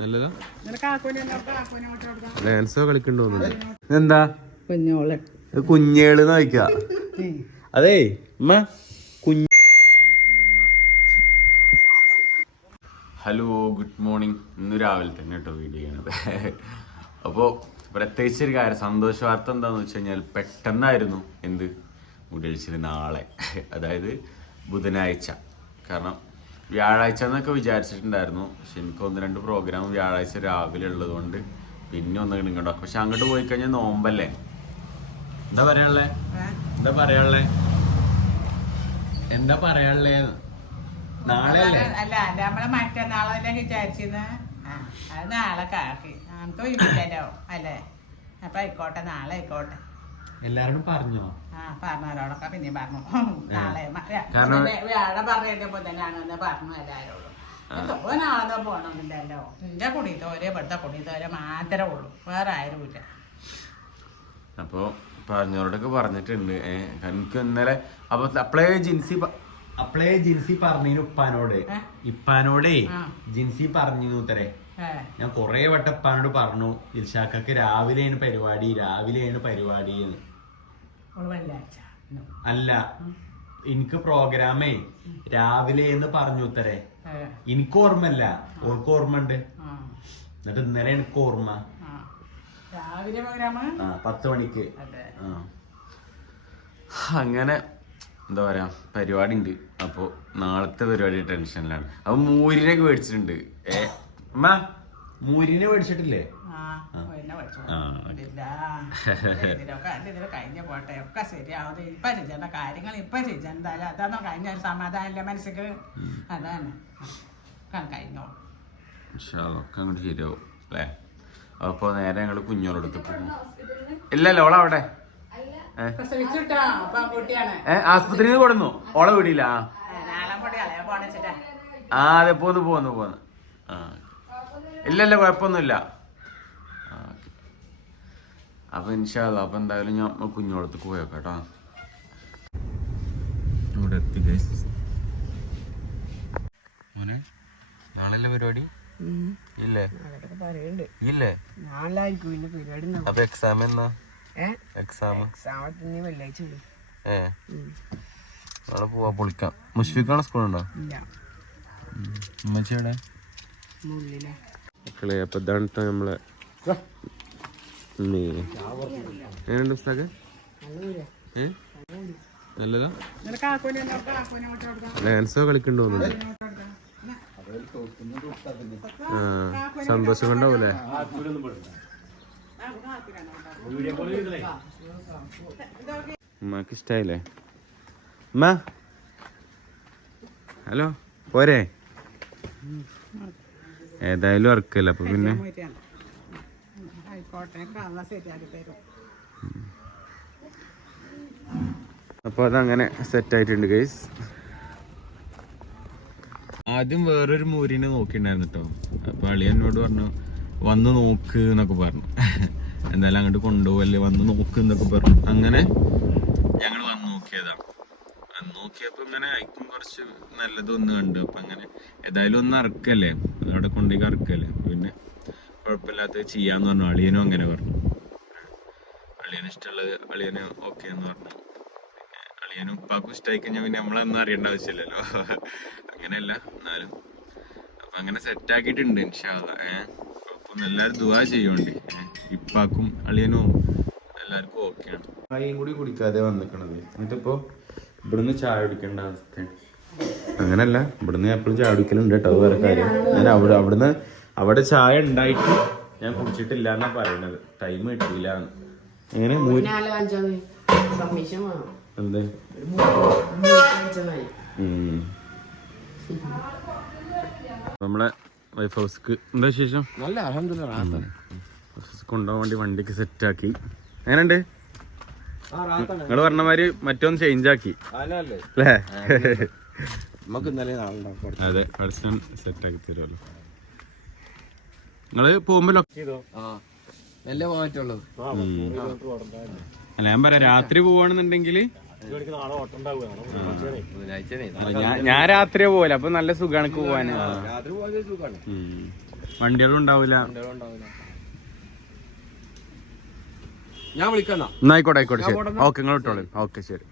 നല്ലതാ ഡാൻസോ കളിക്കണ്ടോ എന്താ കുഞ്ഞോൾ. കുഞ്ഞേൾ വായിക്ക. അതേ ഉമ്മ. കുഞ്ഞ് ഹലോ ഗുഡ് മോർണിംഗ്. ഇന്ന് രാവിലെ തന്നെ കേട്ടോ വീഡിയോ ചെയ്യണത്. അപ്പോൾ പ്രത്യേകിച്ച് ഒരു കാര്യം സന്തോഷ വാർത്ത എന്താന്ന് വെച്ച് കഴിഞ്ഞാൽ പെട്ടെന്നായിരുന്നു എന്ത്? മുടിയടിച്ചത് നാളെ. അതായത് ബുധനാഴ്ച. കാരണം വ്യാഴാഴ്ച എന്നൊക്കെ വിചാരിച്ചിട്ടുണ്ടായിരുന്നു. പക്ഷെ എനിക്ക് ഒന്ന് രണ്ട് പ്രോഗ്രാം വ്യാഴാഴ്ച രാവിലെ ഉള്ളതുകൊണ്ട് പിന്നെ ഒന്ന് ഇങ്ങോട്ട് പക്ഷെ അങ്ങോട്ട് പോയി കഴിഞ്ഞാൽ നോമ്പല്ലേ? എന്താ പറയാനുള്ളേ? എന്താ പറയാനുള്ളേ? എന്താ പറയാനുള്ളേ? നാളെ അല്ലേ നമ്മളെ മറ്റന്നാളെല്ലാം വിചാരിച്ചിരുന്ന. അത് നാളെ കാക്കി. നമുക്ക് വിളിക്കാലോ അല്ലേ? അപ്പൊ ആയിക്കോട്ടെ നാളെ ആയിക്കോട്ടെ. എല്ലാരോടും പറഞ്ഞോ? പറഞ്ഞവരോടൊക്കെ പിന്നെ പറഞ്ഞു. നാളെ വ്യാഴം പറഞ്ഞതിന്റെ ബുധനാണെന്ന് പറഞ്ഞു എല്ലാരോടും. എന്തോ നാളെ പോകണമെന്നില്ലല്ലോ എന്റെ കുടിത്തോരെ ഇവിടുത്തെ കുടിത്തോരെ മാത്രമേ ഉള്ളൂ. വേറെ ആരുമില്ല. അപ്പോ പറഞ്ഞവരോടൊക്കെ പറഞ്ഞിട്ടുണ്ട്. എനിക്ക് ഇന്നലെ അപ്പൊ അപ്ലൈ ജിൻസി അപ്ലൈ ജിൻസി പറഞ്ഞു ഉപ്പാനോട്? ഇപ്പാനോടേ ജിൻസി പറഞ്ഞു ഏ ഞാൻ കൊറേ വട്ടപ്പാനോട് പറഞ്ഞു ഇൽഷാക്കക്ക് രാവിലെയാണ് പരിപാടി രാവിലെയാണ് പരിപാടി എന്ന്. അല്ല എനിക്ക് പ്രോഗ്രാമേ രാവിലെ എന്ന് പറഞ്ഞു ഉത്തരേ. എനിക്ക് ഓർമ്മല്ല ഓർക്ക് ഓർമ്മ ഉണ്ട് എന്നിട്ട് ഇന്നലെ എനിക്ക് ഓർമ്മ. ആ. രാവിലെ പത്ത് മണിക്ക്. അങ്ങനെ എന്താ പറയാ പരിപാടി ഉണ്ട് അപ്പോ നാളത്തെ പരിപാടി ടെൻഷനിലാണ്. അപ്പൊ മൂരിനൊക്കെ മേടിച്ചിട്ടുണ്ട്. ഏ അമ്മ മൂരിനെ മേടിച്ചിട്ടില്ലേ? കഴിഞ്ഞ പോട്ടെ. ഒക്കെ ശരിയാവും ഇപ്പൊ ചെയ്യേണ്ട കാര്യങ്ങൾ ഇപ്പൊ ചെയ്യണ്ടാലും അതാണോ കഴിഞ്ഞ ഒരു സമാധാനമില്ല മനസ്സിക്ക്. അതാണ്. ഒക്കെ കഴിഞ്ഞോളൂ പക്ഷെ അതൊക്കെ അങ്ങോട്ട് ശരിയാവും അല്ലേ? അപ്പൊ നേരെ ഞങ്ങൾ കുഞ്ഞോളടുത്ത് പോകും. ഇല്ലല്ലോ ഓളവിടെ ആസ്പത്രിയിൽ കൊടുന്നു ഓളെ വീടില്ല ആ അതെ പോന്നു പോന്നു പോന്നു. ആ ഇല്ലല്ല കുഴപ്പമൊന്നുമില്ല. അപ്പൊ ഇൻഷാല്ല അപ്പൊ എന്തായാലും ഞാൻ കുഞ്ഞോളത്തേക്ക് പോയോ കേട്ടോ. ഇവിടെ എത്തി. മോനെ നാളെ പരിപാടി? ഇല്ലേ? ഇല്ലേ? അപ്പൊ എക്സാം എന്നാ? എക്സാം ഏ? നാളെ പോവാ പൊളിക്കാം. മുഷ്ഫിക്കാണ് സ്കൂളുണ്ടോ? ഇല്ല. ഉമ്മച്ചിയുടെ മക്കളെ അപ്പൊ ഇതാണ് നമ്മളെ ഉമ്മി. എങ്ങനെയുണ്ട് പുസ്തകം ഏ? നല്ലതാ? ഡാൻസോ കളിക്കണ്ടോ ആ സന്തോഷം കണ്ടാവൂലേ? ഉമ്മക്ക് ഇഷ്ടായില്ലേ? ഉമ്മ? ഹലോ പോരെ? ഏതായാലും ഇറക്കല്ല? അപ്പൊ പിന്നെ അപ്പൊ അപ്പോൾ അതങ്ങനെ സെറ്റ് ആയിട്ടുണ്ട് ഗൈസ് ആദ്യം വേറൊരു മൂരിനെ നോക്കിണ്ടായിരുന്നു കേട്ടോ അപ്പൊ അളി എന്നോട് പറഞ്ഞു വന്ന് നോക്ക് എന്നൊക്കെ പറഞ്ഞു. എന്തായാലും അങ്ങോട്ട് കൊണ്ടുപോകല്ലേ വന്ന് നോക്ക് എന്നൊക്കെ പറഞ്ഞു. അങ്ങനെ ഞങ്ങൾ വന്ന് നോക്കിയതാണ് നോക്കിയപ്പോ ഇങ്ങനെ അയക്കും കുറച്ച് നല്ലതൊന്ന് കണ്ടു. അപ്പൊ അങ്ങനെ ഏതായാലും ഒന്ന് അറക്കല്ലേ? അവിടെ കൊണ്ടേക്ക് അറക്കല്ലേ? പിന്നെ കുഴപ്പമില്ലാത്ത ചെയ്യാന്ന് പറഞ്ഞു. അളിയനും അങ്ങനെ പറഞ്ഞു. അളിയന് ഇഷ്ടമുള്ളത് അളിയന് ഓക്കെ എന്ന് പറഞ്ഞു. പിന്നെ അളിയനും ഉപ്പാക്കും ഇഷ്ടമായി കഴിഞ്ഞാൽ പിന്നെ നമ്മളൊന്നും അറിയേണ്ട ആവശ്യമില്ലല്ലോ. അങ്ങനെയല്ല എന്നാലും. അപ്പൊ അങ്ങനെ സെറ്റ് ആക്കിയിട്ടുണ്ട് ഇൻഷാല്ല ഏഹ് അപ്പം എല്ലാവരും ദുവാ ചെയ്യുന്നുണ്ട് ഇപ്പാക്കും അളിയനും എല്ലാവർക്കും ഓക്കെയാണ് കൂടി കുടിക്കാതെ വന്നിക്കണത്. എന്നിട്ടിപ്പോ ഇവിടുന്ന് ചായ കുടിക്കേണ്ട അവസ്ഥയാണ് അങ്ങനല്ല ഇവിടുന്ന് എപ്പോഴും ചായ കുടിക്കലുണ്ട് കേട്ടോ അത് വേറെ കാര്യം ഞാൻ അവിടെ അവിടുന്ന് അവിടെ ചായ ഉണ്ടായിട്ട് ഞാൻ കുടിച്ചിട്ടില്ല എന്നാ പറയണത് ടൈം കിട്ടിയില്ല എങ്ങനെ എന്ത്. നമ്മളെ വൈഫ് ഹൗസ്ക്ക് എന്താ വിശേഷം നല്ല കൊണ്ടുപോകാൻ വേണ്ടി വണ്ടിക്ക് സെറ്റ് ആക്കി എങ്ങനെയുണ്ട് നിങ്ങൾ പറഞ്ഞ മാതിരി മറ്റൊന്ന് ചേഞ്ച് ആക്കി. അല്ലേ? നമുക്ക് ഇന്നലെ അതെ പർസൺ സെറ്റ് ആക്കി തരുമല്ലോ. നിങ്ങൾ പോകുമ്പോ അല്ല ഞാൻ പറയാം രാത്രി പോവാണെന്നുണ്ടെങ്കിൽ ഞാൻ ഞാൻ രാത്രിയാ പോലെ അപ്പൊ നല്ല സുഖാണ് പോവാന്. രാത്രി. വണ്ടികളും ഉണ്ടാവില്ല ഞാൻ വിളിക്കുന്ന. ആയിക്കോട്ടെ ആയിക്കോട്ടെ ശരി. ഓക്കെ നിങ്ങൾ ഇട്ടോളൂ. ഓക്കെ ശരി.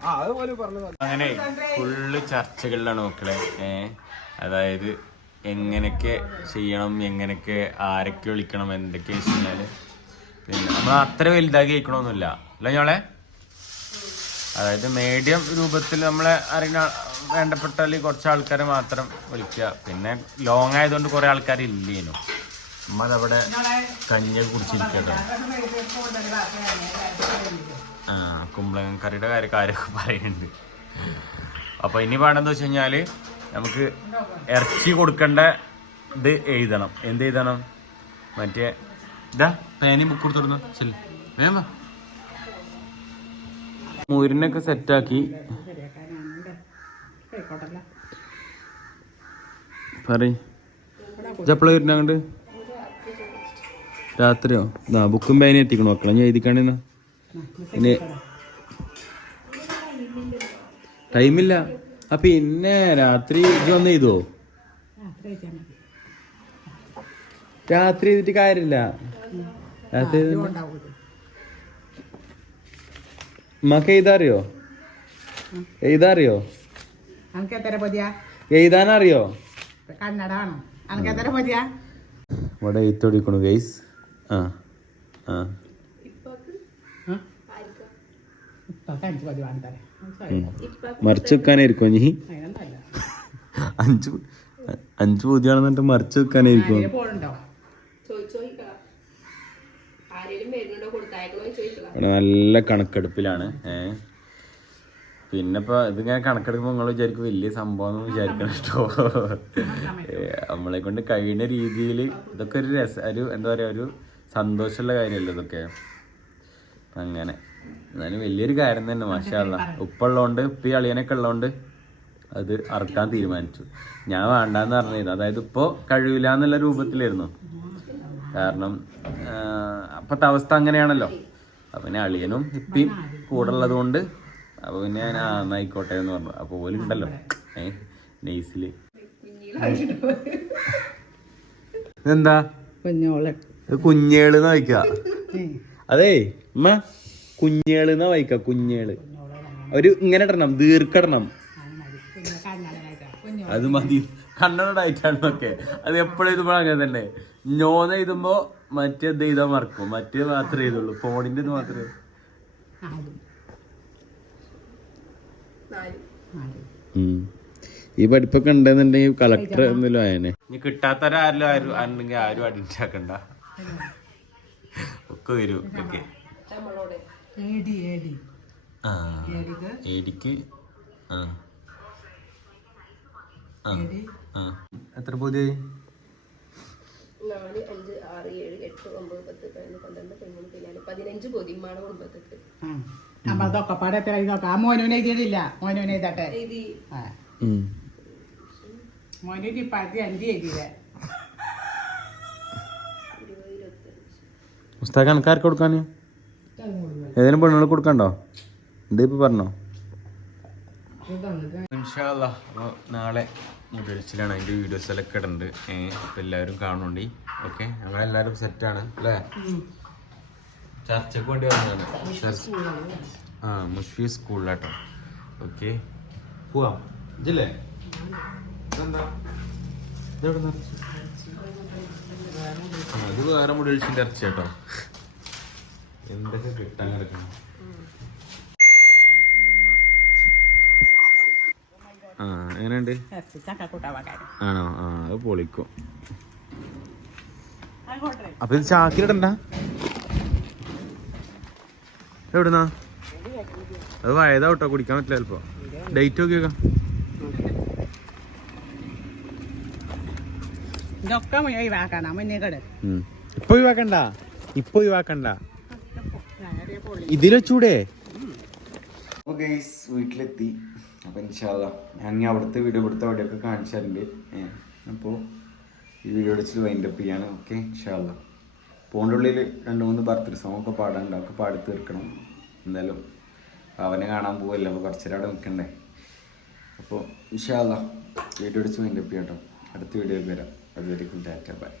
ആ. അതുപോലെ പറഞ്ഞത്. അങ്ങനെ ഫുള്ള് ചർച്ചകളിലാണ് മക്കളെ. ഏ അതായത് എങ്ങനെയൊക്കെ ചെയ്യണം എങ്ങനെയൊക്കെ ആരൊക്കെ വിളിക്കണം എന്തൊക്കെ വെച്ച് കഴിഞ്ഞാൽ പിന്നെ നമ്മൾ അത്ര വലുതാക്കി കഴിക്കണമെന്നില്ല അല്ല ഞങ്ങളെ? അതായത് മീഡിയം രൂപത്തിൽ നമ്മളെ അറിയുന്ന വേണ്ടപ്പെട്ടാൽ കുറച്ച് ആൾക്കാരെ മാത്രം വിളിക്കുക. പിന്നെ ലോങ് ആയതുകൊണ്ട് കുറെ ആൾക്കാർ ഇല്ലേനു. നമ്മളവിടെ കഞ്ഞ കുടിച്ചിരിക്കട്ടോ. ആ കുമ്പളങ്ങ കറിയുടെ കാര്യം കാര്യമൊക്കെ പറയുന്നുണ്ട്. അപ്പൊ ഇനി വേണ്ടെന്ന് വെച്ച് കഴിഞ്ഞാൽ നമുക്ക് ഇറച്ചി കൊടുക്കേണ്ട ഇത് എഴുതണം. എന്ത് എഴുതണം? മറ്റേ ഇതാ പേനി ബുക്ക് കൊടുത്തിരുന്നു ചെല്ലു. മൂരിനൊക്കെ സെറ്റാക്കി പറയ്. ഇജെപ്പോഴാ വരുന്ന അങ്ങോട്ട് രാത്രിയോ? ആ ബുക്കും പേന എത്തിക്കണോ മക്കളെ. ഞാൻ എഴുതിക്കാണെന്നാ പിന്നെ ടൈമില്ല. ആ പിന്നെ രാത്രി ഇജ്ജ് വന്ന് ചെയ്തോ രാത്രി ചെയ്തിട്ട് കാര്യമില്ല. രാത്രി മക്ക എഴുതാറിയോ? എഴുതാറിയോ? അനക്ക് എത്ര പതിയാ? എഴുതാനറിയോ? കന്നഡ ആണോ അനക്ക് എത്ര പതിയാ? ഇവിടെ എഴുത്തൊടിക്കണു ഗൈസ് ആ ആ. ഇപ്പൊക്കെ അഞ്ചു പതി അഞ്ചു തരാം മറിച്ച് വെക്കാനായിരിക്കും ഇനി? അതിനൊന്നല്ല. അഞ്ച് അഞ്ച് പൂതിയാണെന്നിട്ട് മറിച്ച് വെക്കാനായിരിക്കും നല്ല കണക്കെടുപ്പിലാണ് ഏ. പിന്നെ ഇപ്പൊ ഇതിങ്ങനെ കണക്കെടുക്കുമ്പോൾ നിങ്ങൾ വിചാരിക്കും വലിയ സംഭവം എന്ന് വിചാരിക്കണം ഇഷ്ടോ നമ്മളെ കൊണ്ട് കഴിയുന്ന രീതിയിൽ ഇതൊക്കെ ഒരു രസ ഒരു എന്താ പറയാ ഒരു സന്തോഷമുള്ള കാര്യമല്ലോ ഇതൊക്കെ? അങ്ങനെ. എന്നാലും വലിയൊരു കാര്യം തന്നെ മാഷാല്ല ഉപ്പുള്ളതുകൊണ്ട് ഉപ്പി ഈ അളിയനൊക്കെ ഉള്ളതുകൊണ്ട് അത് അറക്കാൻ തീരുമാനിച്ചു. ഞാൻ വേണ്ടാന്ന് പറഞ്ഞത് അതായത് ഇപ്പോൾ കഴിവില്ല എന്നുള്ള രൂപത്തിലായിരുന്നു. കാരണം അപ്പോഴത്തെ അപ്പത്തെ അവസ്ഥ അങ്ങനെയാണല്ലോ. അപ്പൊ പിന്നെ അളിയനും ഇപ്പിയും കൂടെ ഉള്ളത് കൊണ്ട് അപ്പൊ പിന്നെ ഞാൻ ആ എന്നായിക്കോട്ടെ എന്ന് പറഞ്ഞു. അപ്പൊ പോലും ഉണ്ടല്ലോ. ഏ നെയ്സിൽ. എന്താ കുഞ്ഞോളെ. കുഞ്ഞേൾ വായിക്ക? അതേ ഉമ്മ കുഞ്ഞേൾ എന്നാ വായിക്ക കുഞ്ഞേൾ. ഒരു ഇങ്ങനെ ഇടണം ദീർഘടണം. അത് മതി. കണ്ണടയിട്ടാണെന്നൊക്കെ അത് എപ്പോഴും ഇതുമ്പോൾ അങ്ങനെ തന്നെ. ഞോന്ന് എഴുതുമ്പോ മറ്റേത് എഴുതാൻ മറക്കും. മറ്റേ മാത്രമേ എഴുതുള്ളൂ. ഫോണിന്റെ ഇത് മാത്രമേ. ഈ പഠിപ്പൊക്കെ ഉണ്ടെന്നുണ്ടെങ്കിൽ കളക്ടർ എന്തെങ്കിലും ആയനെ. ഇനി കിട്ടാത്തവരാരും ആരും ആരുണ്ടെങ്കിൽ ആരും അഡ്മിറ്റ് ആക്കണ്ട ഒക്കെ. വരും ഓക്കെ ആ ഏടിക്ക്? ആ. ആ ആ. എത്ര പുതിയ നാല് അഞ്ച് ആറ് ഏഴ് എട്ട് ഒമ്പത് പത്ത് പതിനൊന്ന് പന്ത്രണ്ട് പതിമൂന്ന് പതിനാല് പതിനഞ്ച് പൊതിമാണ് കുടുംബത്തേക്ക്. നമ്മളതൊക്കെ പാടത്തെ ഇതൊക്കെ ആ മോനുവിനെ എഴുതിയിട്ടില്ല മോനുവിനെ എഴുതട്ടെ. എഴുതി. ആ. മോനുവിന് ഇപ്പഴത്തെ അഞ്ച് എഴുതിയില്ലേ പുസ്തക കണക്കാർക്ക് കൊടുക്കാൻ ഏതെങ്കിലും പെണ്ണുങ്ങൾ കൊടുക്കണ്ടോ? ഉണ്ട് ഇപ്പൊ പറഞ്ഞോ? അപ്പോൾ നാളെ മുടിച്ചിലാണ് അതിന്റെ വീഡിയോസ് എല്ലാം ഇടുന്നുണ്ട് അപ്പോൾ എല്ലാവരും കാണുന്നുണ്ട്. ഓക്കെ? ഞങ്ങളെല്ലാവരും സെറ്റാണ് അല്ലേ? ചർച്ചക്ക് വേണ്ടി വന്നതാണ്. ആ മുഷ്ഫി സ്കൂളിലാട്ടോ. ഓക്കെ. പോവാം. ഇല്ലേ അത് വേറെ മുടി മുടിയൊഴിച്ചിന്റെ ഇറച്ചി കേട്ടോ എന്തൊക്കെ കിട്ടാൻ കിടക്കണം ആ എങ്ങനെയുണ്ട്? ആണോ? ആ അത് പൊളിക്കും. അപ്പൊ ഇത് ചാക്കിലിടണ്ട? എവിടുന്നാ? അത് വയതാ കേട്ടോ കുടിക്കാൻ പറ്റില്ല ചിലപ്പോ. ഡേറ്റ് മുന്നേക്കട് ഇപ്പൊ ഒഴിവാക്കണ്ട? ഇപ്പൊ ഒഴിവാക്കണ്ട? ഇതിൽ വെച്ചൂടെ? അപ്പോൾ ഗൈസ് വീട്ടിലെത്തി. അപ്പോൾ ഇൻഷാല്ല ഞാൻ ഇനി അവിടുത്തെ വീഡിയോ ഇവിടുത്തെ അവിടെയൊക്കെ കാണിച്ചിട്ടുണ്ട് അപ്പോൾ ഈ വീഡിയോ അടിച്ചിട്ട് വൈൻഡപ്പ് ചെയ്യാണ്. ഓക്കെ ഇൻഷാല്ല പോണ്ട ഉള്ളിൽ രണ്ട് മൂന്ന് ബർത്ത്ഡേ സോങ് ഒക്കെ പാടാനുണ്ട്. അതൊക്കെ പാടി തീർക്കണം. എന്തായാലും അവനെ കാണാൻ പോവല്ലേ? അപ്പോൾ കുറച്ച് നേരം അവിടെ നിൽക്കണ്ടേ? അപ്പോൾ വിശാല വീഡിയോ അടിച്ച് മൈൻഡപ്പ് കേട്ടോ അടുത്ത വീഡിയോയിൽ വരാം. അതുവരെയും ടാറ്റ ബൈ.